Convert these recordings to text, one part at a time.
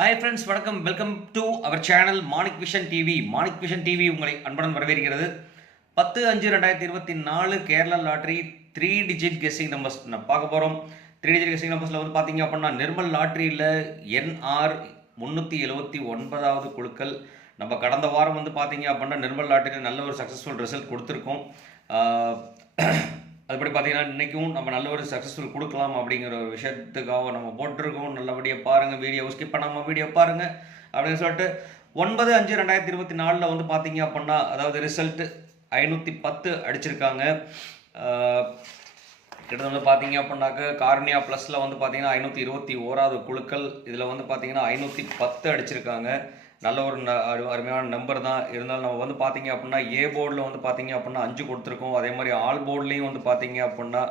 Hi friends, வணக்கம். Welcome to our channel Manik vision TV. Manik vision TV உங்களை அன்புடன் வரவேற்கிறது. 10/5/2024 Kerala lottery 3 digit guessing numbers நான் பார்க்க போகிறோம். 3 டிஜிட் கெஸ்ஸிங் நம்பர்ஸில் வந்து பார்த்தீங்க அப்படின்னா நிர்மல் லாட்ரியில் NR 379வது குழுக்கள். நம்ம கடந்த வாரம் வந்து பார்த்தீங்க அப்படின்னா நிர்மல் லாட்ரியில் நல்ல ஒரு சக்ஸஸ்ஃபுல் ரிசல்ட் கொடுத்துருக்கோம். அதுபடி பார்த்தீங்கன்னா இன்றைக்கும் நம்ம நல்ல ஒரு சக்ஸஸ்ஃபுல் கொடுக்கலாம் அப்படிங்கிற ஒரு விஷயத்துக்காக நம்ம போட்டிருக்கோம். நல்லபடியாக பாருங்கள், வீடியோவை ஸ்கிப் பண்ணாமல் வீடியோ பாருங்கள் அப்படின்னு சொல்லிட்டு 9/5/2024 வந்து பார்த்தீங்க அப்படின்னா அதாவது ரிசல்ட்டு 510 அடிச்சிருக்காங்க. கிட்டத்தட்ட வந்து பார்த்தீங்க அப்படின்னாக்க கார்னியா ப்ளஸில் வந்து பார்த்தீங்கன்னா 521வது குழுக்கள். இதில் வந்து பார்த்தீங்கன்னா 510 அடிச்சிருக்காங்க. நல்ல ஒரு அருமையான நம்பர் தான். இருந்தாலும் நம்ம வந்து பார்த்தீங்க அப்படின்னா ஏ போர்டில் வந்து பார்த்தீங்க அப்படின்னா 5 கொடுத்துருக்கோம். அதே மாதிரி ஆல் போர்ட்லேயும் வந்து பார்த்தீங்க அப்படின்னா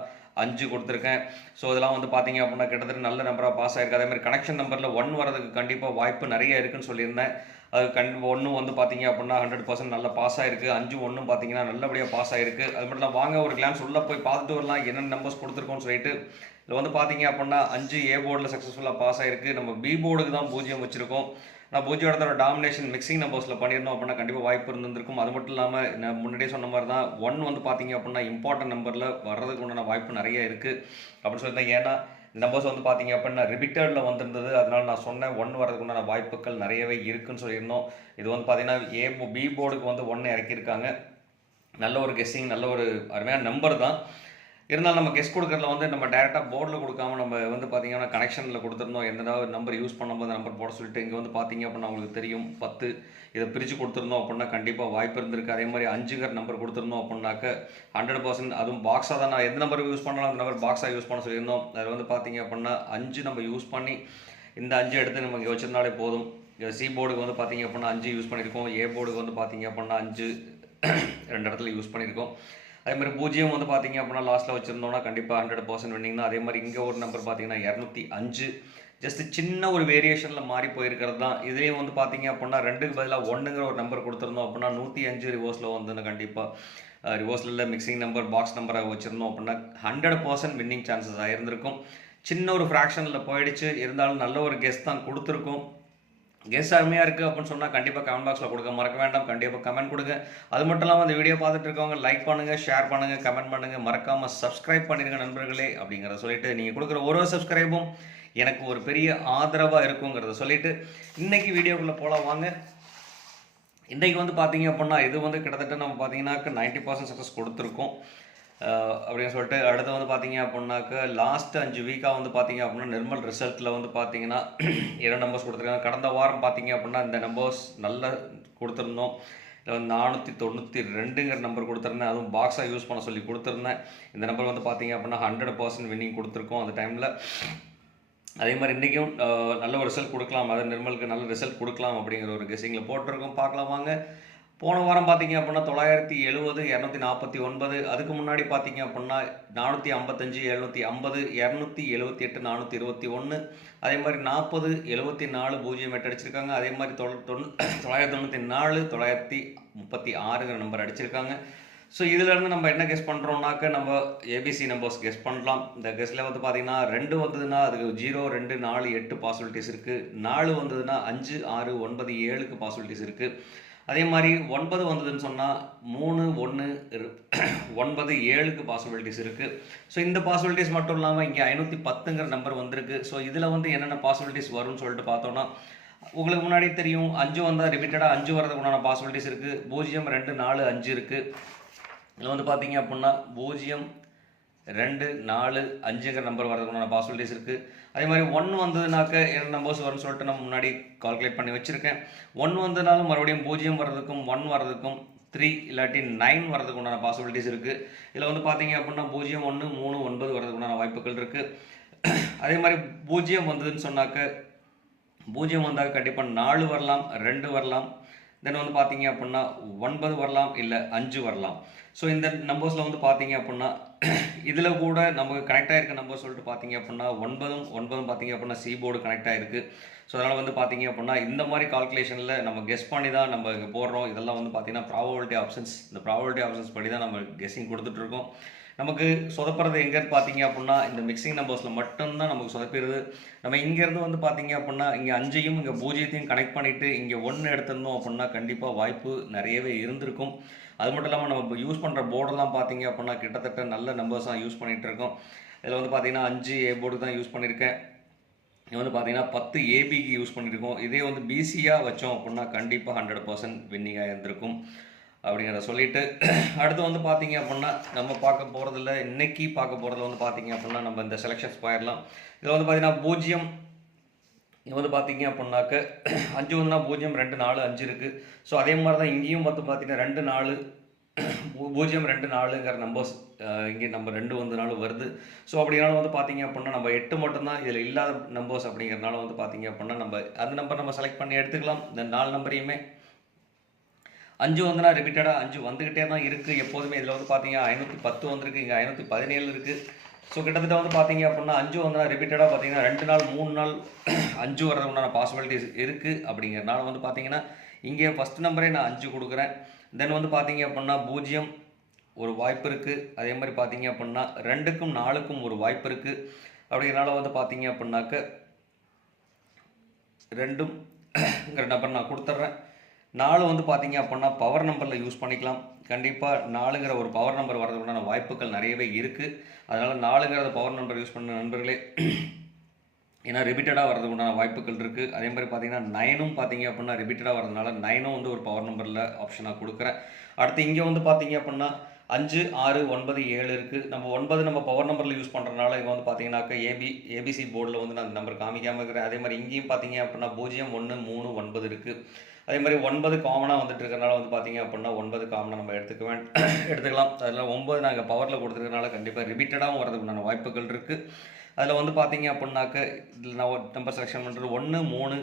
5 கொடுத்துருக்கேன். ஸோ இதெல்லாம் வந்து பார்த்தீங்க அப்படின்னா கிட்டத்தட்ட நல்ல நம்பராக பாஸ் ஆகிருக்கு. அதே மாதிரி கனெக்ஷன் நம்பரில் 1 வரதுக்கு கண்டிப்பாக வாய்ப்பு நிறைய இருக்குன்னு சொல்லியிருந்தேன். அது ஒன்றும் வந்து பார்த்தீங்க அப்படின்னா 100% நல்லா பாஸ் ஆகிருக்கு. 5 ஒன்றும் பார்த்தீங்கன்னா நல்லபடியாக பாஸ் ஆகிருக்கு. அது மட்டும் இல்லாமல் வாங்க ஒரு கிளான்ஸ் உள்ளே போய் பார்த்துட்டு வரலாம் என்னென்ன நம்பர்ஸ் கொடுத்துருக்கோன்னு சொல்லிட்டு. இதில் வந்து பார்த்தீங்க அப்படின்னா 5 ஏ போர்டில் சக்ஸஸ்ஃபுல்லாக பாஸ் ஆகிருக்கு. நம்ம பி போர்டுக்கு தான் 0 வச்சுருக்கோம். நான் 0 இடத்தோட டாமினேஷன் மிக்சிங் நம்பர்ஸில் பண்ணியிருந்தோம் அப்படின்னா கண்டிப்பாக வாய்ப்பு இருந்திருக்கும். அது மட்டும் இல்லாமல் நான் முன்னாடியே சொன்ன மாதிரி தான் 1 வந்து பார்த்தீங்க அப்படின்னா இம்பார்ட்டன்ட் நம்பரில் வர்றதுக்கு உண்டான வாய்ப்பு நிறைய இருக்குது அப்படின்னு சொல்லியிருந்தேன். ஏன்னா நம்பர்ஸ் வந்து பார்த்தீங்க அப்படின்னா ரிப்பீட்டடில் வந்திருந்தது. அதனால நான் சொன்னேன் 1 வரதுக்கு உண்டான வாய்ப்புகள் நிறையவே இருக்குன்னு சொல்லியிருந்தோம். இது வந்து பார்த்தீங்கன்னா பி போர்டுக்கு வந்து 1 இறக்கியிருக்காங்க. நல்ல ஒரு கெஸ்ஸிங், நல்ல ஒரு அருமையான நம்பர் தான். இருந்தாலும் நம்ம கெஸ்ட் கொடுக்குறதுல வந்து நம்ம டேரெக்டாக போர்டில் கொடுக்காம நம்ம வந்து பார்த்தீங்கன்னா கனெக்ஷனில் கொடுத்துருந்தோம். எந்ததாவது நம்பர் யூஸ் பண்ணும்போது நம்பர் போட சொல்லிட்டு இங்கே வந்து பார்த்தீங்க அப்படின்னா உங்களுக்கு தெரியும் 10 இதை பிரித்து கொடுத்துருந்தோம் அப்படின்னா கண்டிப்பாக வாய்ப்பு இருந்திருக்கு. அதே மாதிரி 5 நம்பர் கொடுத்துருந்தோம் அப்படின்னாக்க 100% அதுவும் பாக்ஸாக தான். நான் எந்த நம்பர் யூஸ் பண்ணாலும் அந்த நம்பர் பாக்ஸாக யூஸ் பண்ண சொல்லியிருந்தோம். அதில் வந்து பார்த்தீங்க அப்படின்னா 5 நம்ம யூஸ் பண்ணி இந்த 5 எடுத்து நம்ம இங்கே வச்சிருந்தாலே போதும். சி போர்டுக்கு வந்து பார்த்தீங்க அப்படின்னா 5 யூஸ் பண்ணியிருக்கோம். ஏ போர்டுக்கு வந்து பார்த்தீங்க அப்படின்னா 5 2 இடத்துல யூஸ் பண்ணியிருக்கோம். அதே மாதிரி 0 வந்து பார்த்தீங்க அப்படின்னா லாஸ்ட்டில் வச்சுருந்தோம்னா கண்டிப்பாக 100% வின்னிங் தான். அதே மாதிரி இங்கே ஒரு நம்பர் பார்த்தீங்கன்னா 205 ஜஸ்ட் சின்ன ஒரு வேரியேஷனில் மாறி போயிருக்கிறது தான். இதுலேயும் வந்து பார்த்தீங்க அப்படின்னா 2க்கு பதிலாக 1ங்கிற ஒரு நம்பர் கொடுத்துருந்தோம் அப்படின்னா 105 ரிவர்ஸில் வந்து கண்டிப்பாக ரிவர்ஸில் மிக்சிங் நம்பர் பாக்ஸ் நம்பரை வச்சுருந்தோம் அப்படின்னா 100% வின்னிங் சான்சஸ் ஆகிருந்திருக்கும். சின்ன ஒரு ஃப்ராக்ஷனில் போயிடுச்சு. இருந்தாலும் நல்ல ஒரு கெஸ் தான் கொடுத்துருக்கோம். கெஸ் அருமையாக இருக்குது அப்படின்னு சொன்னால் கண்டிப்பாக கமெண்ட் பாக்ஸில் கொடுக்க மறக்க வேண்டாம். கண்டிப்பாக கமெண்ட் கொடுங்க. அது மட்டும் இல்லாமல் இந்த வீடியோ பார்த்துட்டு இருக்கவங்க லைக் பண்ணுங்கள், ஷேர் பண்ணுங்கள், கமெண்ட் பண்ணுங்கள், மறக்காமல் சப்ஸ்கிரைப் பண்ணிடுங்க நண்பர்களே அப்படிங்கிறத சொல்லிட்டு நீங்கள் கொடுக்குற ஒரு சப்ஸ்கிரைபும் எனக்கு ஒரு பெரிய ஆதரவாக இருக்குங்கிறத சொல்லிட்டு இன்றைக்கி வீடியோக்குள்ளே போகலாம் வாங்க. இன்றைக்கி வந்து பார்த்தீங்க அப்படின்னா இது வந்து கிட்டத்தட்ட நம்ம பார்த்தீங்கன்னாக்க 90% சக்ஸஸ் கொடுத்துருக்கோம் அப்படின்னு சொல்லிட்டு. அடுத்து வந்து பார்த்தீங்க அப்படின்னாக்க லாஸ்ட் 5 வீக்காக வந்து பார்த்தீங்க அப்படின்னா நிர்மல் ரிசல்ட்டில் வந்து பார்த்தீங்கன்னா 2 நம்பர்ஸ் கொடுத்துருக்காங்க. கடந்த வாரம் பார்த்தீங்க அப்படின்னா இந்த நம்பர்ஸ் நல்லா கொடுத்துருந்தோம். இதில் வந்து 492ங்கிற நம்பர் கொடுத்துருந்தேன். அதுவும் பாக்ஸாக யூஸ் பண்ண சொல்லி கொடுத்துருந்தேன். இந்த நம்பர் வந்து பார்த்தீங்க அப்படின்னா 100% வின்னிங் கொடுத்துருக்கோம் அந்த டைமில். அதே மாதிரி இன்றைக்கும் நல்ல ஒரு ரிசல்ட் கொடுக்கலாம், அது நிர்மலுக்கு நல்ல ரிசல்ட் கொடுக்கலாம் அப்படிங்கிற ஒரு கெஸ்ஸிங்கில் போட்டிருக்கோம். பார்க்கலாம் வாங்க. போன வாரம் பார்த்தீங்க அப்படின்னா 970, 249. அதுக்கு முன்னாடி பார்த்தீங்க அப்படின்னா 455, 750, 278, 421. அதே மாதிரி 40, 74, 0 அடிச்சிருக்காங்க. அதே மாதிரி 994, 936 நம்பர் அடிச்சிருக்காங்க. ஸோ இதிலேருந்து நம்ம என்ன கெஸ் பண்ணுறோம்னாக்க நம்ம ஏபிசி நம்பர்ஸ் கெஸ் பண்ணலாம். இந்த கெஸ்ட்டில் வந்து பார்த்தீங்கன்னா 2 வந்ததுன்னா அதுக்கு 0, 2, 4, 8 பாசிபிலிட்டிஸ் இருக்குது. 4 வந்ததுன்னா 5, 6, 9, 7க்கு பாசிபிலிட்டிஸ் இருக்குது. அதே மாதிரி 9 வந்ததுன்னு சொன்னால் 3, 1, 9, 7க்கு பாசிபிலிட்டிஸ் இருக்குது. ஸோ இந்த பாசிபிலிட்டிஸ் மட்டும் இல்லாமல் இங்கே 510ங்கிற நம்பர் வந்திருக்கு. ஸோ இதில் வந்து என்னென்ன பாசிபிலிட்டிஸ் வரும்னு சொல்லிட்டு பார்த்தோன்னா உங்களுக்கு முன்னாடி தெரியும் 5 வந்தால் ரிப்பீட்டடாக 5 வரதுக்கு உண்டான பாசிபிலிட்டிஸ் இருக்குது. 0, 2, 4, 5 இருக்குது. இதில் வந்து பார்த்தீங்க அப்படின்னா 0, 2, 4, 5ங்கிற நம்பர் வரதுக்குண்டான பாசிபிலிட்டிஸ் இருக்குது. அதே மாதிரி 1 வந்ததுனாக்க என்ன நம்பர்ஸ் வரும்னு சொல்லிட்டு நான் முன்னாடி கால்குலேட் பண்ணி வச்சுருக்கேன். 1 வந்ததுனாலும் மறுபடியும் 0 வர்றதுக்கும் 1 வர்றதுக்கும் 3 இல்லாட்டி 9 வரதுக்கு உண்டான பாசிபிலிட்டிஸ் இருக்குது. இதில் வந்து பார்த்தீங்க அப்படின்னா 0, 1, 3, 9 வரதுக்கு உண்டான வாய்ப்புகள் இருக்குது. அதே மாதிரி 0 வந்ததுன்னு சொன்னாக்க 0 வந்தால் கண்டிப்பாக 4 வரலாம், 2 வரலாம். தென் வந்து பார்த்தீங்க அப்படின்னா 9 வரலாம், இல்லை 5 வரலாம். ஸோ இந்த நம்பர்ஸில் வந்து பார்த்தீங்க அப்படின்னா இதில் கூட நமக்கு கனெக்ட் ஆகிருக்க நம்பர் சொல்லிட்டு பார்த்தீங்க அப்படின்னா 9 பார்த்தீங்க அப்படின்னா சி போர்டு கனெக்ட் ஆகிருக்கு. ஸோ அதனால் வந்து பார்த்தீங்க அப்படின்னா இந்த மாதிரி கால்குலேஷனில் நம்ம கெஸ் பண்ணி தான் நம்ம இங்கே போடுறோம். இதெல்லாம் வந்து பார்த்தீங்கன்னா ப்ராபபிலிட்டி ஆப்ஷன்ஸ். இந்த ப்ராபபிலிட்டி ஆப்ஷன்ஸ் படி தான் நம்ம கெஸ்ஸிங் கொடுத்துட்ருக்கோம். நமக்கு சொதப்புறது எங்கேன்னு பார்த்தீங்க அப்படின்னா இந்த மிக்சிங் நம்பர்ஸில் மட்டும்தான் நமக்கு சொதப்பிடுது. நம்ம இங்கேருந்து வந்து பார்த்தீங்க அப்படின்னா இங்கே 5ஐயும் இங்கே 0ஐயும் கனெக்ட் பண்ணிவிட்டு இங்கே 1 எடுத்திருந்தோம் அப்படின்னா கண்டிப்பாக வாய்ப்பு நிறையவே இருந்திருக்கும். அது மட்டும் இல்லாமல் நம்ம இப்போ யூஸ் பண்ணுற போர்டெல்லாம் பார்த்தீங்க அப்படின்னா கிட்டத்தட்ட நல்ல நம்பர்ஸ் தான் யூஸ் பண்ணிகிட்டு இருக்கோம். இதில் வந்து பார்த்தீங்கன்னா 5 ஏ போர்டு தான் யூஸ் பண்ணியிருக்கேன். இது வந்து பார்த்தீங்கன்னா 10 ஏபிக்கு யூஸ் பண்ணியிருக்கோம். இதே வந்து பிசியாக வச்சோம் அப்படின்னா கண்டிப்பாக 100% வின்னிங்காக இருந்திருக்கும் அப்படிங்கிறத சொல்லிட்டு அடுத்து வந்து பார்த்தீங்க அப்படின்னா நம்ம பார்க்க போகிறதில்ல, இன்னைக்கு பார்க்க போகிறதுல வந்து பார்த்தீங்க அப்படின்னா நம்ம இந்த செலெக்ஷன்ஸ் போயிடலாம். இதில் வந்து பார்த்தீங்கன்னா 0 இது வந்து பார்த்தீங்க அப்படின்னாக்க 5 வந்துன்னா 0 2 4 5 இருக்குது. ஸோ அதே மாதிரி தான் இங்கேயும் வந்து பார்த்தீங்கன்னா 2 4 0 2 4ங்கிற நம்பர்ஸ் இங்கே நம்ம 2 வந்தனாலும் வருது. ஸோ அப்படினாலும் வந்து பார்த்தீங்க அப்படின்னா நம்ம 8 மட்டும்தான் இதில் இல்லாத நம்பர்ஸ் அப்படிங்கிறனால வந்து பார்த்தீங்க அப்படின்னா நம்ம அந்த நம்பர் நம்ம செலக்ட் பண்ணி எடுத்துக்கலாம். இந்த 4 நம்பரையுமே 5 வந்துன்னா ரிப்பீட்டடாக 5 வந்துக்கிட்டே தான் இருக்குது எப்போதுமே. இதில் வந்து பார்த்தீங்கன்னா 510 வந்திருக்கு, இங்கே 517 இருக்குது. ஸோ கிட்டத்தட்ட வந்து பார்த்தீங்க அப்படின்னா 5 வந்துன்னா ரிப்பீட்டடாக பார்த்தீங்கன்னா 2 நாள் 3 நாள் 5 வர்றது உண்டான பாசிபிலிட்டிஸ் இருக்குது. அப்படிங்கிறனால வந்து பார்த்தீங்கன்னா இங்கே ஃபஸ்ட் நம்பரே நான் 5 கொடுக்குறேன். தென் வந்து பார்த்தீங்க அப்படின்னா 0 ஒரு வாய்ப்பு இருக்குது. அதே மாதிரி பார்த்தீங்க அப்படின்னா 2க்கும் 4க்கும் ஒரு வாய்ப்பு இருக்குது. அப்படிங்கிறனால வந்து பார்த்தீங்க அப்படின்னாக்க 2ங்கிற நம்பர் நான் கொடுத்துட்றேன். 4 வந்து பார்த்தீங்க அப்படின்னா பவர் நம்பரில் யூஸ் பண்ணிக்கலாம். கண்டிப்பாக 4ங்கிற ஒரு பவர் நம்பர் வரதுக்குண்டான வாய்ப்புகள் நிறையவே இருக்குது. அதனால் 4ங்கிறத பவர் நம்பர் யூஸ் பண்ண நண்பர்களே, ஏன்னா ரிப்பீட்டடாக வரதுக்கு உண்டான வாய்ப்புகள் இருக்குது. அதே மாதிரி பார்த்தீங்கன்னா 9ம் பார்த்தீங்க அப்படின்னா ரிப்பீட்டடாக வரதுனால 9ம் வந்து ஒரு பவர் நம்பரில் ஆப்ஷனாக கொடுக்குறேன். அடுத்து இங்கே வந்து பார்த்தீங்க அப்படின்னா 5 6 9 7 இருக்குது. நம்ம 9 நம்ம பவர் நம்பரில் யூஸ் பண்ணுறதுனால இங்கே வந்து பார்த்தீங்கன்னாக்கா ஏபிசி போர்டில் வந்து நான் அந்த நம்பர் காமிக்காமல் இருக்கிறேன். அதே மாதிரி இங்கேயும் பார்த்தீங்க அப்படின்னா 0 1 3 9 இருக்குது. அதே மாதிரி 9 காமனாக வந்துட்டு இருக்கிறனால வந்து பார்த்தீங்க அப்படின்னா 9 காமனாக நம்ம எடுத்துக்கலாம். அதில் 9 நாங்கள் பவரில் கொடுத்துருக்கனால கண்டிப்பாக ரிப்பீட்டடாகவும் வரதுக்கு உண்டான வாய்ப்புகள் இருக்குது. அதில் வந்து பார்த்தீங்க அப்படின்னாக்க இதில் நான் நம்பர் செலெக்ஷன் பண்ணுறது 1 3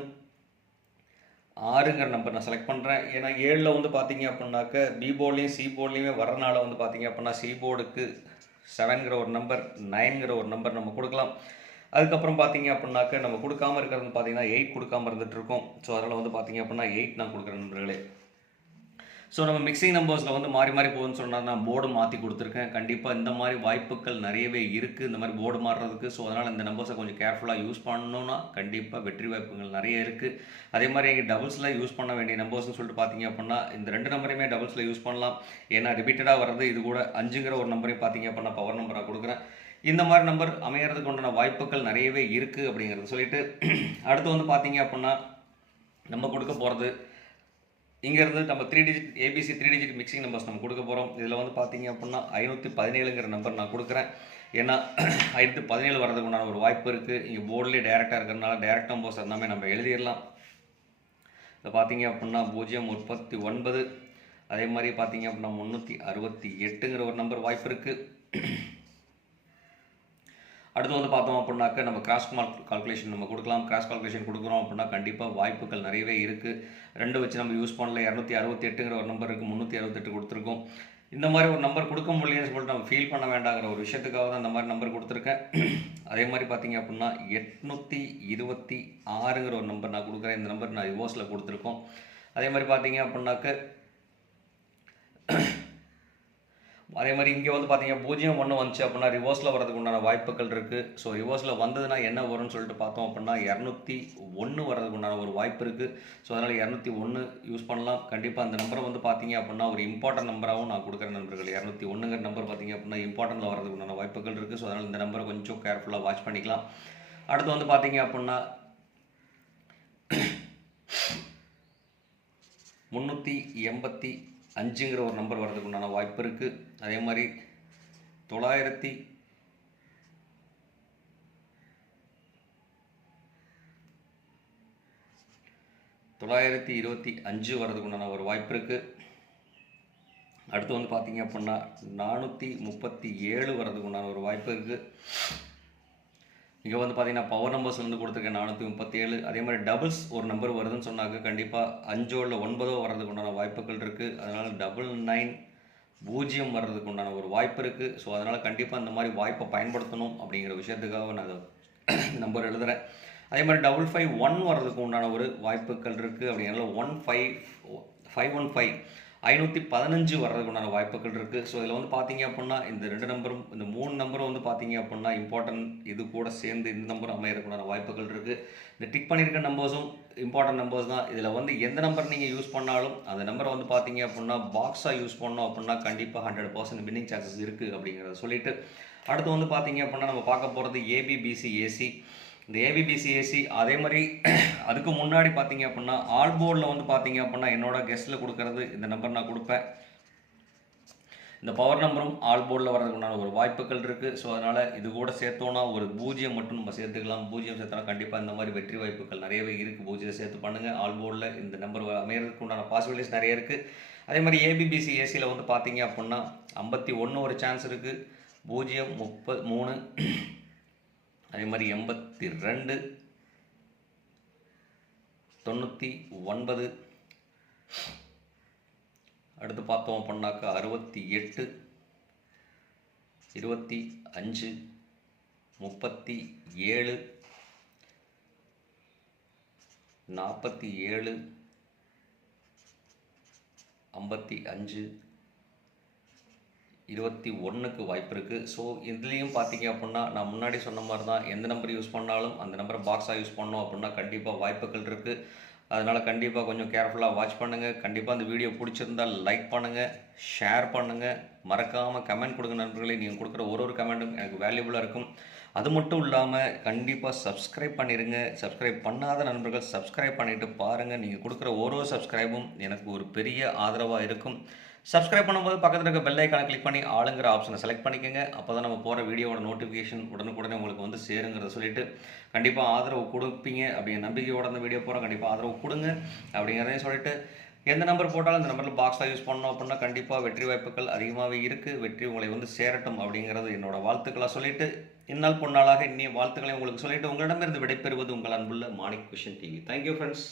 6ங்கிற நம்பர் நான் செலக்ட் பண்ணுறேன். ஏன்னா 7ல் வந்து பார்த்தீங்க அப்படின்னாக்க பி போர்ட்லேயும் சி போர்ட்லேயுமே வரனால வந்து பார்த்தீங்க அப்படின்னா சி போர்டுக்கு 7ங்கிற ஒரு நம்பர் 9ங்கிற ஒரு நம்பர் நம்ம கொடுக்கலாம். அதுக்கப்புறம் பார்த்தீங்க அப்படின்னாக்க நம்ம கொடுக்காமல் இருக்கிறது பார்த்தீங்கன்னா 8 கொடுக்காமல் இருந்துகிட்டு இருக்கோம். ஸோ அதனால் வந்து பார்த்தீங்க அப்படின்னா 8 நான் கொடுக்குறேன் நண்பர்களே. ஸோ நம்ம மிக்சிங் நம்பர்ஸில் வந்து மாறி மாறி போகுதுன்னு சொன்னால் நான் போர்டு மாற்றி கொடுத்துருக்கேன். கண்டிப்பாக இந்த மாதிரி வாய்ப்புகள் நிறையவே இருக்குது இந்த மாதிரி போர்டு மாறுறதுக்கு. ஸோ அதனால் இந்த நம்பர்ஸை கொஞ்சம் கேர்ஃபுல்லாக யூஸ் பண்ணணுன்னா கண்டிப்பாக வெற்றி வாய்ப்புகள் நிறைய இருக்குது. அதே மாதிரி எங்கள் டபுள்ஸில் யூஸ் பண்ண வேண்டிய நம்பர்ஸ்னு சொல்லிட்டு பார்த்தீங்க அப்படின்னா இந்த 2 நம்பரையுமே டபுள்ஸில் யூஸ் பண்ணலாம். ஏன்னா ரிப்பீட்டடாக வர்றது இது கூட 5ங்கிற ஒரு நம்பரையும் பார்த்தீங்க அப்படின்னா பவர் நம்பராக கொடுக்குறேன். இந்த மாதிரி நம்பர் அமையறதுக்கு உண்டான வாய்ப்புகள் நிறையவே இருக்குது அப்படிங்கிறத சொல்லிட்டு அடுத்து வந்து பார்த்தீங்க அப்படின்னா நம்ம கொடுக்க போகிறது இங்கேருந்து நம்ம 3 digit ABC 3 digit mixing numbers நம்ம கொடுக்க போகிறோம். இதில் வந்து பார்த்தீங்க அப்படின்னா 517ங்கிற நம்பர் நான் கொடுக்குறேன். ஏன்னா 517 வரதுக்கு உண்டான ஒரு வாய்ப்பு இருக்குது. இங்கே போர்ட்லேயே டேரெக்டாக இருக்கிறதுனால டேரெக்ட் நம்பர்ஸ் எல்லாமே நம்ம எழுதிடலாம். இதை பார்த்தீங்க அப்படின்னா 039 அதே மாதிரி பார்த்தீங்க அப்படின்னா 368ங்கிற ஒரு நம்பர் வாய்ப்பு இருக்குது. அடுத்து வந்து பார்த்தோம் அப்படின்னாக்க நம்ம கிராஸ் கால்குலேஷன் நம்ம கொடுக்கலாம். கிராஸ் கால்குலேஷன் கொடுக்குறோம் அப்படின்னா கண்டிப்பாக வாய்ப்புகள் நிறையவே இருக்குது. 2 வச்சு நம்ம யூஸ் பண்ணல. 268ங்கிற ஒரு நம்பர் இருக்குது, 368 கொடுத்துருக்கோம். இந்த மாதிரி ஒரு நம்பர் கொடுக்க முடியலன்னு சொல்லிட்டு நம்ம ஃபீல் பண்ண வேண்டாங்கிற ஒரு விஷயத்துக்காக தான் இந்த மாதிரி நம்பர் கொடுத்துருக்கேன். அதே மாதிரி பார்த்தீங்க அப்படின்னா 826ங்கிற ஒரு நம்பர் நான் கொடுக்குறேன். இந்த நம்பர் நான் ரிவர்ஸில் கொடுத்துருக்கோம். அதே மாதிரி பார்த்தீங்க அப்படின்னாக்க அதே மாதிரி இங்கே வந்து பார்த்தீங்க 0 1 வந்துச்சு அப்படின்னா ரிவர்ஸில் வரதுக்கு உண்டான வாய்ப்புகள் இருக்குது. ஸோ ரிவர்ஸில் வந்ததுன்னா என்ன வரும்னு சொல்லிட்டு பார்த்தோம் அப்படின்னா 201 வரதுக்கு உண்டான ஒரு வாய்ப்பு இருக்குது. ஸோ அதனால் 201 யூஸ் பண்ணலாம். கண்டிப்பாக அந்த நம்பரை வந்து பார்த்தீங்க அப்படின்னா ஒரு இம்பார்ட்டன்ட் நம்பராகவும் நான் கொடுக்குறேன் நண்பர்கள். 201ங்கிற நம்பர் பார்த்தீங்க அப்படின்னா இம்பார்ட்டன்ட்டில் வரதுக்கு உண்டான வாய்ப்புகள் இருக்குது. ஸோ அதனால் இந்த நம்பரை கொஞ்சம் கேர்ஃபுல்லாக வாட்ச் பண்ணிக்கலாம். அடுத்து வந்து பார்த்தீங்க அப்படின்னா 385ங்கிற ஒரு நம்பர் வரதுக்கு உண்டான வாய்ப்பு இருக்குது. அதே மாதிரி 925 வரதுக்கு உண்டான ஒரு வாய்ப்பு இருக்குது. அடுத்து வந்து பார்த்தீங்க அப்படின்னா 437 வரதுக்கு உண்டான ஒரு வாய்ப்பு இருக்குது. இங்கே வந்து பார்த்தீங்கன்னா பவர் நம்பர்ஸ் வந்து கொடுத்துருக்கேன் 437. அதே மாதிரி டபுள்ஸ் ஒரு நம்பர் வருதுன்னு சொன்னாக்க கண்டிப்பாக 5 இல்லை 9 வர்றதுக்கு உண்டான வாய்ப்புகள் இருக்குது. அதனால் 99 வர்றதுக்கு உண்டான ஒரு வாய்ப்பு இருக்குது. ஸோ அதனால் கண்டிப்பாக இந்த மாதிரி வாய்ப்பை பயன்படுத்தணும் அப்படிங்கிற விஷயத்துக்காக நான் நம்பர் எழுதுகிறேன். அதே மாதிரி 551 வர்றதுக்கு உண்டான ஒரு வாய்ப்புகள் இருக்குது. அப்படிங்கிறதுல 15515 515 வர்றதுக்கு உண்டான வாய்ப்புகள் இருக்குது. ஸோ இதில் வந்து பார்த்தீங்க அப்படின்னா இந்த 2 நம்பரும் இந்த 3 நம்பரும் வந்து பார்த்தீங்க அப்படின்னா இம்பார்ட்டன்ட், இது கூட சேர்ந்து இந்த நம்பரும் அமையறதுக்கு உண்டான வாய்ப்புகள் இருக்குது. இந்த டிக் பண்ணியிருக்க நம்பர்ஸும் இம்பார்ட்டன்ட் நம்பர்ஸ் தான். இதில் வந்து எந்த நம்பர் நீங்கள் யூஸ் பண்ணாலும் அந்த நம்பரை வந்து பார்த்தீங்க அப்படின்னா பாக்ஸாக யூஸ் பண்ணோம் அப்படின்னா கண்டிப்பாக 100% வின்னிங் சான்சஸ் இருக்குது அப்படிங்கிறத சொல்லிட்டு, அடுத்து வந்து பார்த்தீங்க அப்படின்னா நம்ம பார்க்க போகிறது ஏபிபிசிஏசி. இந்த ஏபிபிசிஏசி அதே மாதிரி அதுக்கு முன்னாடி பார்த்தீங்க அப்படின்னா ஆல் போர்டில் வந்து பார்த்தீங்க அப்படின்னா என்னோட கெஸ்ட்டில் கொடுக்கறது இந்த நம்பர் நான் கொடுப்பேன். இந்த பவர் நம்பரும் ஆல் போர்டில் வர்றதுக்குண்டான ஒரு வாய்ப்புகள் இருக்குது. ஸோ அதனால் இது கூட சேர்த்தோன்னா ஒரு 0 மட்டும் நம்ம சேர்த்துக்கலாம். 0 சேர்த்தோன்னா கண்டிப்பாக இந்த மாதிரி வெற்றி வாய்ப்புகள் நிறையவே இருக்குது. 0 சேர்த்து பண்ணுங்கள். ஆல் போர்டில் இந்த நம்பர் அமையறதுக்கு உண்டான பாசிபிலிட்டிஸ் நிறைய இருக்குது. அதே மாதிரி ஏபிபிசி ஏசியில் வந்து பார்த்தீங்க அப்படின்னா 51 ஒரு சான்ஸ் இருக்குது. 0, 33, அதே மாதிரி 82, 99, அடுத்து பார்த்தோம் அப்படின்னாக்கா 68, 25, 37, 47, 55, 21க்கு வாய்ப்பு இருக்குது. ஸோ இதுலேயும் பார்த்தீங்க அப்படின்னா நான் முன்னாடி சொன்ன மாதிரி தான், எந்த நம்பர் யூஸ் பண்ணாலும் அந்த நம்பரை பாக்ஸாக யூஸ் பண்ணோம் அப்படின்னா கண்டிப்பாக வாய்ப்புகள் இருக்குது. அதனால் கண்டிப்பாக கொஞ்சம் கேர்ஃபுல்லாக வாட்ச் பண்ணுங்கள். கண்டிப்பாக அந்த வீடியோ பிடிச்சிருந்தால் லைக் பண்ணுங்கள், ஷேர் பண்ணுங்கள், மறக்காமல் கமெண்ட் கொடுங்க நண்பர்களே. நீங்கள் கொடுக்குற ஒரு கமெண்ட்டும் எனக்கு வேல்யூபுளாக இருக்கும். அது மட்டும் இல்லாமல் கண்டிப்பாக சப்ஸ்கிரைப் பண்ணிடுங்க. சப்ஸ்கிரைப் பண்ணாத நண்பர்கள் சப்ஸ்கிரைப் பண்ணிவிட்டு பாருங்கள். நீங்கள் கொடுக்குற ஒரு சப்ஸ்கிரைபும் எனக்கு ஒரு பெரிய ஆதரவாக இருக்கும். சப்ஸ்கிரைப் பண்ணும்போது பக்கத்தில் இருக்க பெல் ஐக்கானை கிளிக் பண்ணி ஆளுங்கிற ஆப்ஷனை செலக்ட் பண்ணிக்கோங்க. அப்போ தான் நம்ம போகிற வீடியோவோட நோட்டிஃபிகேஷன் உடனுக்குடனே உங்களுக்கு வந்து சேருங்கிறத சொல்லிவிட்டு, கண்டிப்பாக ஆதரவு கொடுப்பீங்க அப்படிங்கிற நம்பிக்கையோட அந்த வீடியோ போகிறோம். கண்டிப்பாக ஆதரவு கொடுங்க அப்படிங்கிறதையும் சொல்லிட்டு, எந்த நம்பர் போட்டாலும் இந்த நம்பரில் பாக்ஸாக யூஸ் பண்ணோம் அப்படின்னா கண்டிப்பாக வெற்றி வாய்ப்புகள் அதிகமாகவே இருக்குது. வெற்றி உங்களை வந்து சேரட்டும் அப்படிங்கிறது என்னோட வாழ்த்துக்களாக சொல்லிவிட்டு, இந்நாள் பொன்னாளாக இன்னும் வாழ்த்துக்களை உங்களுக்கு சொல்லிவிட்டு உங்களிடமிருந்து விடைபெறுவது உங்கள் அன்புள்ள Manik vision TV. Thank you friends.